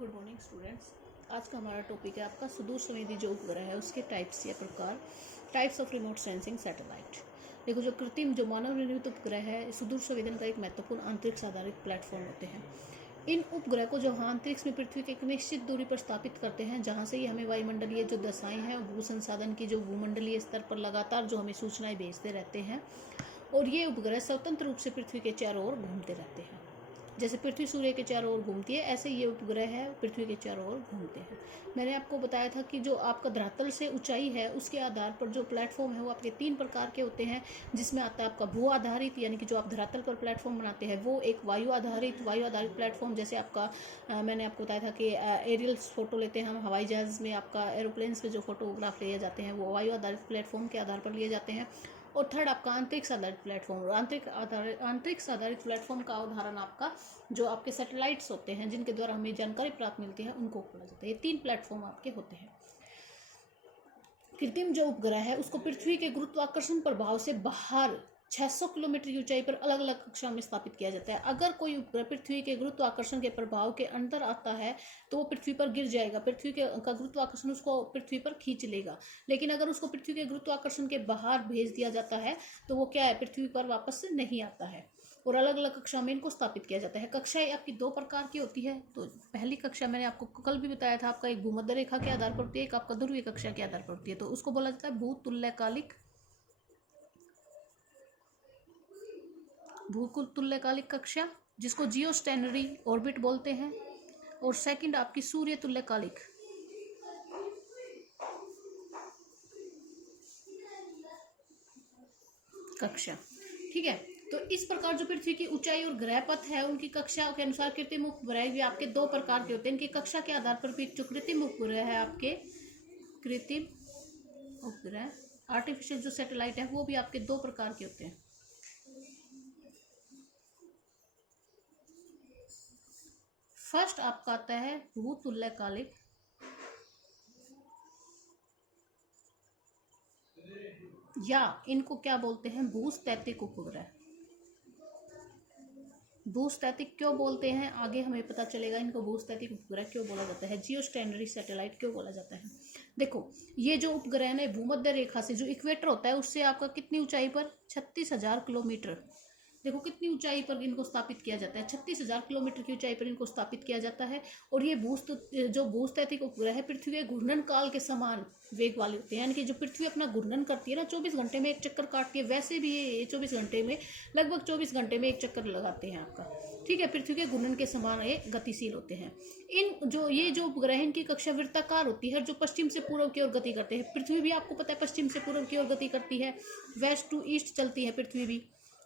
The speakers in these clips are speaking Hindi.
Good morning students. आज का हमारा टॉपिक है आपका सुदूर संवेदी जो उपग्रह है उसके टाइप्स या प्रकार, types of remote sensing satellite. देखो, जो कृत्रिम जो मानव निर्मित उपग्रह है सुदूर संवेदन का एक महत्वपूर्ण अंतरिक्ष आधारित प्लेटफॉर्म होते हैं। इन उपग्रह को जो अंतरिक्ष में पृथ्वी की एक निश्चित दूरी पर स्थापित करते हैं, जहां से ये हमें वायुमंडलीय जो दशाएं हैं, भू संसाधन की जो भूमंडलीय स्तर पर लगातार जो हमें सूचनाएं भेजते रहते हैं, और ये उपग्रह स्वतंत्र रूप से पृथ्वी के चारों ओर घूमते रहते हैं। जैसे पृथ्वी सूर्य के चारों ओर घूमती है, ऐसे ये उपग्रह है पृथ्वी के चारों ओर घूमते हैं। मैंने आपको बताया था कि जो आपका धरातल से ऊंचाई है उसके आधार पर जो प्लेटफॉर्म है वो आपके 3 प्रकार के होते हैं, जिसमें आता है आपका भू आधारित, यानी कि जो आप धरातल पर प्लेटफॉर्म बनाते हैं वो एक वायु आधारित प्लेटफॉर्म। जैसे आपका मैंने आपको बताया था कि एरियल फोटो लेते हैं हम, हवाई जहाज में आपका एरोप्लेन्स में जो फोटोग्राफ लिए जाते हैं वो वायु आधारित प्लेटफॉर्म के आधार पर लिए जाते हैं। और थर्ड आपका अंतरिक्ष आधारित प्लेटफॉर्म। अंतरिक्ष आधारित प्लेटफॉर्म का उदाहरण आपका जो आपके सैटेलाइट्स होते हैं, जिनके द्वारा हमें जानकारी प्राप्त मिलती है, उनको बोला जाता है। ये 3 प्लेटफॉर्म आपके होते हैं। कृत्रिम जो उपग्रह है उसको पृथ्वी के गुरुत्वाकर्षण प्रभाव से बाहर 600 किलोमीटर की ऊंचाई पर अलग अलग कक्षा में स्थापित किया जाता है। अगर कोई उपग्रह पृथ्वी के गुरुत्वाकर्षण के प्रभाव के अंदर आता है तो वो पृथ्वी पर गिर जाएगा। पृथ्वी का गुरुत्वाकर्षण उसको पृथ्वी पर खींच लेगा। लेकिन अगर उसको पृथ्वी के गुरुत्वाकर्षण के बाहर भेज दिया जाता है तो वो क्या है, पृथ्वी पर वापस नहीं आता है। और अलग अलग कक्षा में इनको स्थापित किया जाता है। कक्षाएं आपकी 2 प्रकार की होती है। तो पहली कक्षा मैंने आपको कल भी बताया था, आपका एक भूमध्य रेखा के आधार पर होती है, एक आपका ध्रुवीय कक्षा के आधार पर होती है। तो उसको बोला जाता है भूतुल्यकालिक कक्षा, जिसको जियो स्टेशनरी ऑर्बिट बोलते हैं। और सेकंड आपकी सूर्य तुल्यकालिक कक्षा। ठीक है, तो इस प्रकार जो पृथ्वी की ऊंचाई और ग्रह पथ है उनकी कक्षा के अनुसार कृत्रिम उपग्रह भी आपके 2 प्रकार के होते हैं। इनकी कक्षा के आधार पर भी जो कृत्रिम उपग्रह है आपके कृत्रिम उपग्रह आर्टिफिशियल जो सैटेलाइट है वो भी आपके 2 प्रकार के होते हैं। फर्स्ट आपका आता है भूतुल्यकालिक, या इनको क्या बोलते हैं, भूस्थैतिक उपग्रह। भूस्थैतिक क्यों बोलते हैं आगे हमें पता चलेगा। इनको भूस्थैतिक उपग्रह क्यों बोला जाता है, जियो स्टेशनरी सैटेलाइट क्यों बोला जाता है। देखो, ये जो उपग्रह है भूमध्य रेखा से जो इक्वेटर होता है उससे आपका कितनी ऊंचाई पर, 36,000 किलोमीटर। देखो कितनी ऊंचाई पर इनको स्थापित किया जाता है, 36,000 किलोमीटर की ऊंचाई पर इनको स्थापित किया जाता है। और ये भूस्थैतिक उपग्रह है पृथ्वी के घूर्णन काल के समान वेग वाले होते हैं। यानी कि जो पृथ्वी अपना घूर्णन करती है ना 24 घंटे में एक चक्कर काटती है, वैसे भी ये 24 घंटे में लगभग 24 घंटे में एक चक्कर लगाते हैं आपका। ठीक है, पृथ्वी के घूर्णन के समान ये गतिशील होते हैं। ये जो उपग्रह है इनकी कक्षा वृत्ताकार होती है, जो पश्चिम से पूर्व की ओर गति करते हैं। पृथ्वी भी आपको पता है पश्चिम से पूर्व की ओर गति करती है, वेस्ट टू ईस्ट चलती है पृथ्वी भी,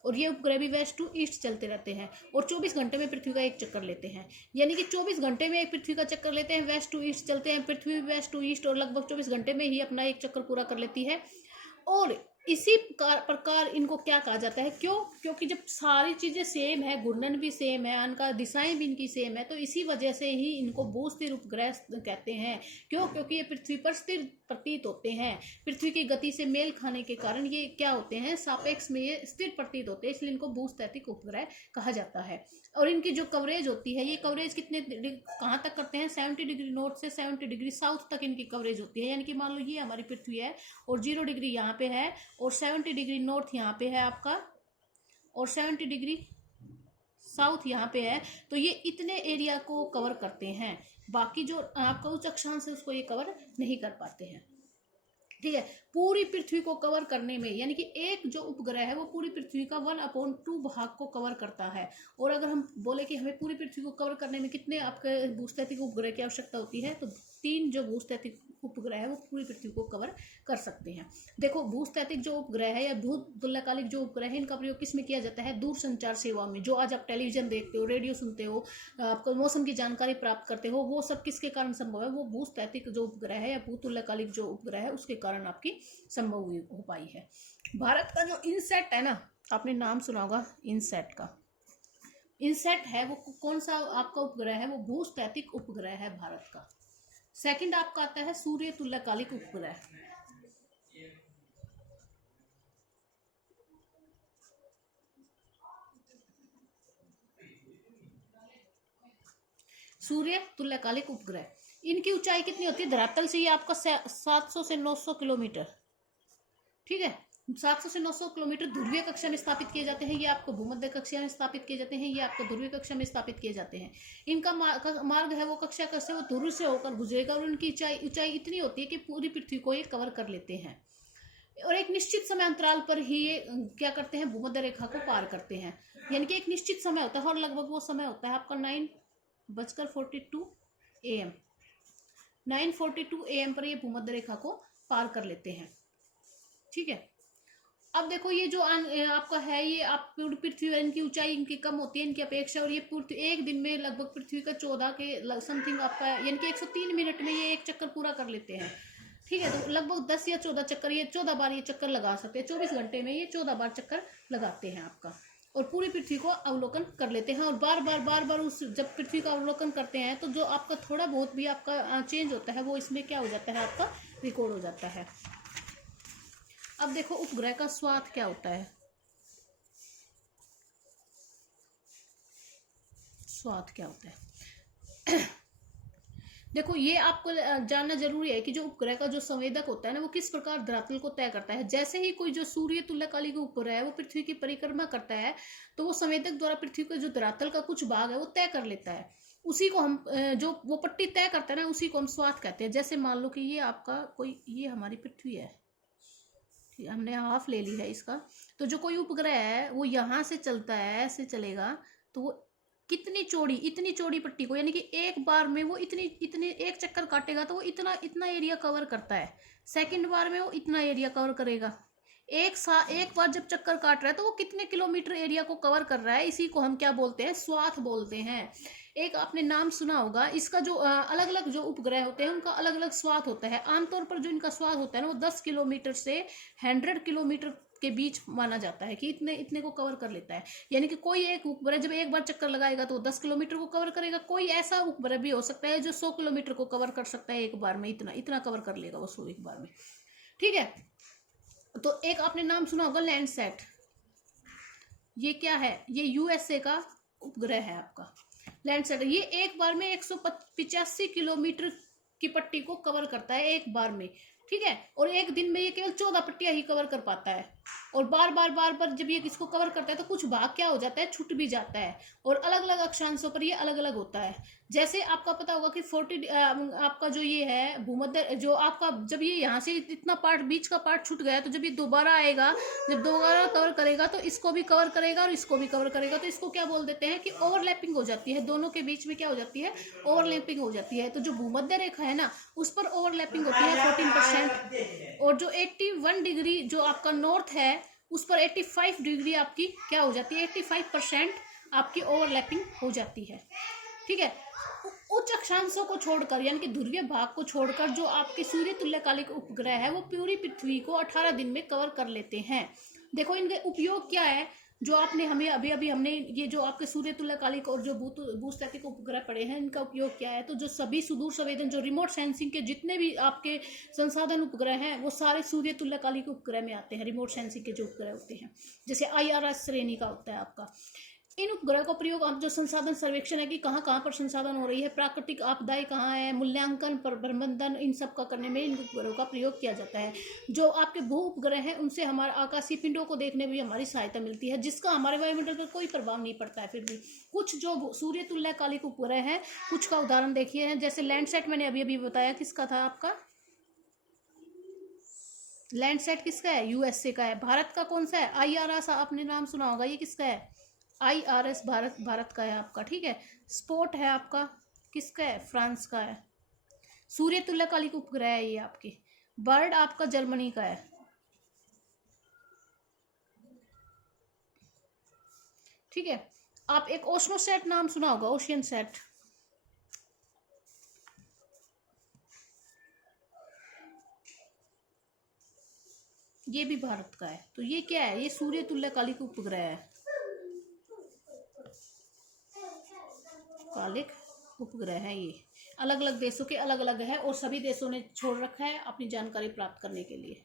और ये उपग्रह भी वेस्ट टू ईस्ट चलते रहते हैं। और 24 घंटे में पृथ्वी का एक चक्कर लेते हैं। यानी कि 24 घंटे में एक पृथ्वी का चक्कर लेते हैं, वेस्ट टू ईस्ट चलते हैं, पृथ्वी वेस्ट टू ईस्ट, और लगभग 24 घंटे में ही अपना एक चक्कर पूरा कर लेती है। और इसी प्रकार इनको क्या कहा जाता है, क्योंकि जब सारी चीजें सेम है, घूर्णन भी सेम है, इनका दिशाएं भी इनकी सेम है, तो इसी वजह से ही इनको भूस्थिर उपग्रह कहते हैं। क्योंकि ये पृथ्वी पर स्थिर प्रतीत होते हैं। पृथ्वी की गति से मेल खाने के कारण ये क्या होते हैं, सापेक्ष में ये स्थिर प्रतीत होते हैं, इसलिए इनको भूस्थैतिक उपग्रह कहा जाता है। और इनकी जो कवरेज होती है, ये कवरेज कितने कहाँ तक करते हैं, 70 डिग्री नॉर्थ से 70 डिग्री साउथ तक इनकी कवरेज होती है। यानी कि मान लो ये हमारी पृथ्वी है और 0 डिग्री यहाँ पे है और 70 डिग्री नॉर्थ यहाँ पे है आपका, और 70 डिग्री साउथ यहाँ पे है, तो ये इतने एरिया को कवर करते हैं। बाकी जो आपका उच्च अक्षांश है उसको ये कवर नहीं कर पाते हैं। ठीक है, पूरी पृथ्वी को कवर करने में, यानी कि एक जो उपग्रह है वो पूरी पृथ्वी का 1/2 भाग को कवर करता है। और अगर हम बोले कि हमें पूरी पृथ्वी को कवर करने में कितने आपके भूस्थैतिक उपग्रह की आवश्यकता होती है, तो 3 जो भूस्थैतिक उपग्रह है वो पूरी पृथ्वी को कवर कर सकते हैं। देखो, भूस्थैतिक जो उपग्रह है या भूतुल्यकालिक जो उपग्रह है, इनका प्रयोग किस में किया जाता है, दूर संचार सेवा में। जो आज आप टेलीविजन देखते हो, रेडियो सुनते हो, आपको मौसम की जानकारी प्राप्त करते हो, वो सब किसके कारण संभव है, वो भूस्थैतिक जो उपग्रह है या भूतुल्यकालिक जो उपग्रह है उसके कारण आपकी संभव हो पाई है। भारत का जो इनसैट है ना, आपने नाम सुना होगा इनसैट का। इनसैट है वो कौन सा आपका उपग्रह है, वो भूस्थैतिक उपग्रह है भारत का। सेकंड आपका आता है सूर्य तुल्यकालिक उपग्रह। सूर्य तुल्यकालिक उपग्रह, इनकी ऊंचाई कितनी होती है धरातल से? ये आपका 700 से 900 किलोमीटर, ठीक है। 700 से 900 किलोमीटर ध्रुवीय कक्षा में स्थापित किए जाते हैं, ये आपको भूमध्य कक्षा में स्थापित किए जाते हैं, ये आपको ध्रुवीय कक्षा में स्थापित किए जाते हैं। इनका मार्ग है वो कक्षा से वो ध्रुव से होकर गुजरेगा और उनकी ऊंचाई इतनी होती है कि पूरी पृथ्वी को ये कवर कर लेते हैं और एक निश्चित समय अंतराल पर ही ये क्या करते हैं, भूमध्य रेखा को पार करते हैं। यानी कि एक निश्चित समय होता है और लगभग वो समय होता है आपका 9:42 AM, 9:42 AM पर ये भूमध्य रेखा को पार कर लेते हैं, ठीक है। अब देखो ये जो आपका है, ये आप पूरी पृथ्वी, इनकी ऊंचाई इनकी कम होती है इनकी अपेक्षा, और ये पूरी एक दिन में लगभग पृथ्वी का 14 के समथिंग आपका, यानी कि 103 मिनट में ये एक चक्कर पूरा कर लेते हैं, ठीक है। तो लगभग 10 या 14 चक्कर, ये 14 बार ये चक्कर लगा सकते हैं, 24 घंटे में ये 14 बार चक्कर लगाते हैं आपका, और पूरी पृथ्वी को अवलोकन कर लेते हैं। और बार बार उस जब पृथ्वी का अवलोकन करते हैं तो जो आपका थोड़ा बहुत भी आपका चेंज होता है वो इसमें क्या हो जाता है, आपका रिकॉर्ड हो जाता है। अब देखो उपग्रह का स्वाद क्या होता है, स्वाद क्या होता है देखो ये आपको जानना जरूरी है कि जो उपग्रह का जो संवेदक होता है ना, वो किस प्रकार धरातल को तय करता है। जैसे ही कोई जो सूर्य तुल्यकालिक उपग्रह है वो पृथ्वी की परिक्रमा करता है तो वो संवेदक द्वारा पृथ्वी का जो धरातल का कुछ भाग है वो तय कर लेता है। उसी को हम जो वो पट्टी तय करता है ना, उसी को हम स्वाद कहते हैं। जैसे मान लो कि ये आपका कोई, ये हमारी पृथ्वी है, हमने हाफ ले ली है इसका, तो जो कोई उपग्रह है वो यहाँ से चलता है, ऐसे चलेगा, तो वो कितनी चौड़ी, इतनी चौड़ी पट्टी को, यानी कि एक बार में वो इतनी एक चक्कर काटेगा तो वो इतना एरिया कवर करता है। सेकंड बार में वो इतना एरिया कवर करेगा। एक बार जब चक्कर काट रहा है तो वो कितने किलोमीटर एरिया को कवर कर रहा है, इसी को हम क्या बोलते हैं, स्वाथ बोलते हैं। एक आपने नाम सुना होगा इसका, जो अलग अलग जो उपग्रह होते हैं उनका अलग अलग स्वाथ होता है। आमतौर पर जो इनका स्वाथ होता है ना वो 10 किलोमीटर से 100 किलोमीटर के बीच माना जाता है कि इतने को कवर कर लेता है। यानी कि कोई एक उपग्रह जब एक बार चक्कर लगाएगा तो 10 किलोमीटर को कवर करेगा। कोई ऐसा उपग्रह भी हो सकता है जो 100 किलोमीटर को कवर कर सकता है एक बार में, इतना कवर कर लेगा वो 100 एक बार में, ठीक है। तो एक आपने नाम सुना होगा लैंडसैट, ये क्या है, ये यूएसए का उपग्रह है आपका लैंडसैट। ये एक बार में 185 किलोमीटर की पट्टी को कवर करता है एक बार में, ठीक है। और एक दिन में ये केवल 14 पट्टियां ही कवर कर पाता है। और बार बार जब ये इसको कवर करता है तो कुछ भाग क्या हो जाता है, छूट भी जाता है। और अलग अलग अक्षांशों पर ये अलग अलग होता है। जैसे आपका पता होगा कि 40 आपका जो ये है भूमध्य, जो आपका जब ये यहाँ से इतना पार्ट, बीच का पार्ट छूट गया, तो जब ये दोबारा आएगा, जब दोबारा कवर करेगा तो इसको भी कवर करेगा और इसको भी कवर करेगा। तो इसको क्या बोल देते हैं कि ओवरलैपिंग हो जाती है, दोनों के बीच में क्या हो जाती है, ओवरलैपिंग हो जाती है। तो जो भूमध्य रेखा है ना उस पर ओवरलैपिंग होती है 14%, और जो 81 डिग्री जो आपका नॉर्थ है उस पर 85 डिग्री आपकी क्या हो जाती है, 85% आपकी ओवरलैपिंग हो जाती है, ठीक है। उच्च अक्षांशों को छोड़कर, यानी कि ध्रुवीय भाग को छोड़कर, जो आपके सूर्य तुल्यकालिक उपग्रह है वो पूरी पृथ्वी को 18 दिन में कवर कर लेते हैं। देखो इनके उपयोग क्या है, जो आपने हमें अभी हमने ये जो आपके सूर्य तुल्यकालिक और जो भूस्थैतिक उपग्रह पड़े हैं, इनका उपयोग क्या है। तो जो सभी सुदूर संवेदन, जो रिमोट सेंसिंग के जितने भी आपके संसाधन उपग्रह हैं वो सारे सूर्य तुल्यकालिक उपग्रह में आते हैं। रिमोट सेंसिंग के जो उपग्रह होते हैं, जैसे IRS श्रेणी का होता है आपका। इन उपग्रह का प्रयोग आप जो संसाधन सर्वेक्षण है कि कहाँ कहाँ पर संसाधन हो रही है, प्राकृतिक आपदाएं कहाँ है, मूल्यांकन, प्रबंधन, इन सब का करने में इन उपग्रहों का प्रयोग किया जाता है। जो आपके भू उपग्रह हैं उनसे हमारे आकाशीय पिंडों को देखने में भी हमारी सहायता मिलती है, जिसका हमारे वायुमंडल पर कोई प्रभाव नहीं पड़ता है। फिर भी कुछ जो सूर्य तुल्यकालिक उपग्रह है कुछ का उदाहरण देखिए हैं। जैसे लैंडसैट मैंने अभी बताया, किसका था आपका लैंडसैट, किसका है, यूएसए का है। भारत का कौन सा है, IRS, आपने नाम सुना होगा, ये किसका है, IRS भारत का है आपका, ठीक है। स्पोर्ट है आपका, किसका है, फ्रांस का है। सूर्य तुल्यकालिक उपग्रह है ये आपके। बर्ड आपका जर्मनी का है, ठीक है। आप एक ओशनोसैट नाम सुना होगा, ओशियन सैट, ये भी भारत का है। तो ये क्या है, ये सूर्य तुल्यकालिक उपग्रह है, कालिक उपग्रह है। ये अलग अलग देशों के अलग अलग है और सभी देशों ने छोड़ रखा है अपनी जानकारी प्राप्त करने के लिए।